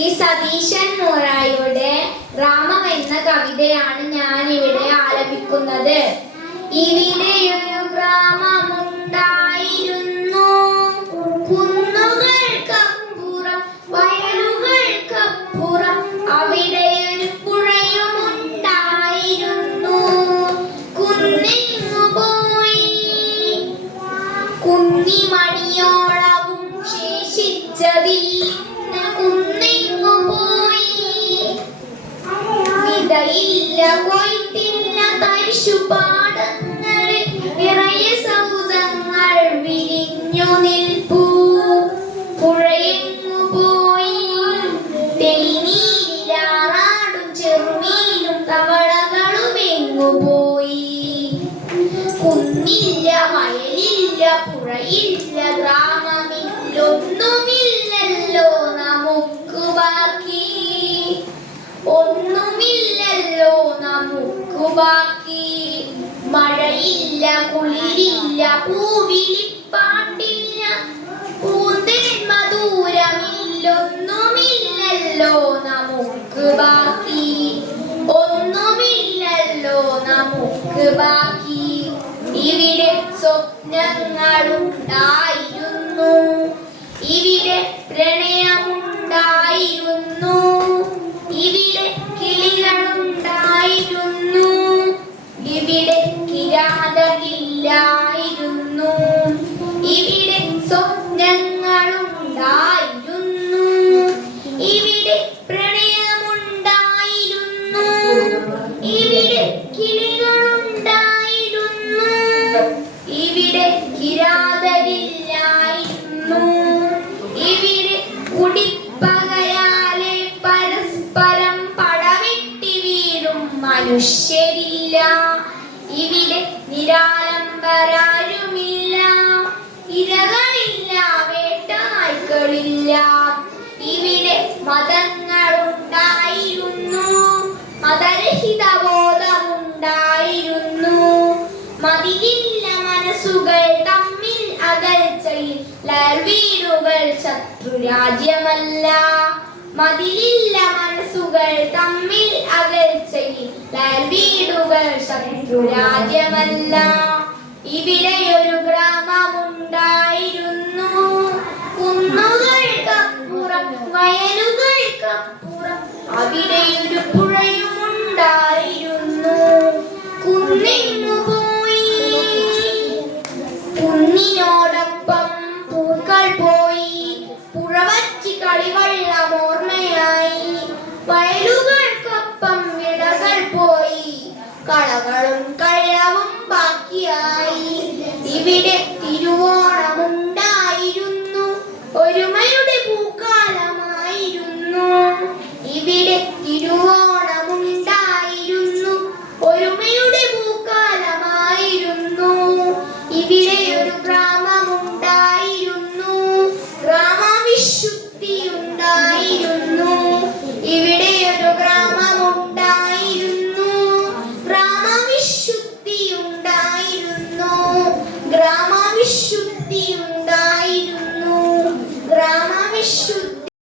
ശ്രീ സതീശൻ മോറായുടെ ഗ്രാമം എന്ന കവിതയാണ് ഞാൻ ഇവിടെ ആലപിക്കുന്നത്. ഇവിടെയൊരു ഗ്രാമമുണ്ടായിരുന്നു, കുന്നുകൾക്കപ്പുറം വയലുകൾക്കപ്പുറം അവിടെയൊരു പുഴയുമുണ്ടായിരുന്നു. കുന്നിങ്ങു പോയി കുന്നിമണിയോളവും ശേഷിച്ചതില്ല, കുന്നിങ്ങു പോയി വിതയില്ല കൊയ്ത്തില്ല തരിശുപാടങ്ങളിൽ നിറയെ സൗധങ്ങൾ വിരിഞ്ഞു നിൽപ്പൂ. പുഴയെങ്ങു പോയി തെളിനീരിലാറാടും ചെറുമീനും തവളകളും എങ്ങു പോയി. കുന്നില്ല വയലില്ല പുഴയില്ല ഗ്രാമമില്ലൊന്നുമില്ലല്ലോ നമുക്ക് ബാക്കി, ഒന്നുമില്ലല്ലോ നമുക്ക് ബാക്കി. മഴയില്ല കുളിരില്ല പൂവിളിപ്പാട്ടില്ല പൂന്തേൻ മധുരമില്ലൊന്നുമില്ലല്ലോ നമുക്ക് ബാക്കി, ഒന്നുമില്ലല്ലോ നമുക്ക് ബാക്കി. ഇവിടെ സ്വപ്നങ്ങളുണ്ടായിരുന്നു, ഇവിടെ പ്രണയമുണ്ടായിരുന്നു, ഇവിടെ കിളികളുണ്ടായിരുന്നു, ഇവിടെ കിരാതമില്ലായിരുന്നു. ഇവിടെ സ്വപ്നങ്ങളുണ്ടായിരുന്നു, ഇവിടെ പ്രണയമുണ്ടായിരുന്നു, ഇവിടെ കിളികളുണ്ടായിരുന്നു, ഇവിടെ കിരാതരില്ലായിരുന്നു. ഇവിടെ കുടിപ്പകയാലെ പരസ്പരം പടവെട്ടി വീഴും മനുഷ്യരില്ല, ഇവിടെ നിരാലംബരാരുമില്ല, ഇരകളില്ല വേട്ടനായ്ക്കളില്ല. ഇവിടെ മതങ്ങളുണ്ടായിരുന്നു, മതരഹിത ബോധമുണ്ടായിരുന്നു. മതിലില്ല മനസ്സുകൾ തമ്മിൽ അകൽച്ചയിൽ വീടുകൾ ശത്രുരാജ്യമല്ല. മതിലില്ല മനസ്സുകൾ തമ്മിൽ അകൽച്ചയിൽ വീടുകൾ ശത്രുരാജ്യമല്ല. ഇവിടെയൊരു ഗ്രാമമുണ്ടായിരുന്നു, കുന്നുകൾക്കപ്പുറം വയലുകൾക്കപ്പുറം അവിടെയൊരു പുഴയുമുണ്ടായിരുന്നു. കുന്നിങ്ങു പോയി കുന്നിനോടൊപ്പം പൂക്കൾ പോയി, പുഴവച്ചി കളിവെള്ളം ഓർമ്മയായി. വയലുകൾക്കൊപ്പം വിളകൾ പോയി, കളകളും കഴവും ബാക്കിയായി. ഇവിടെ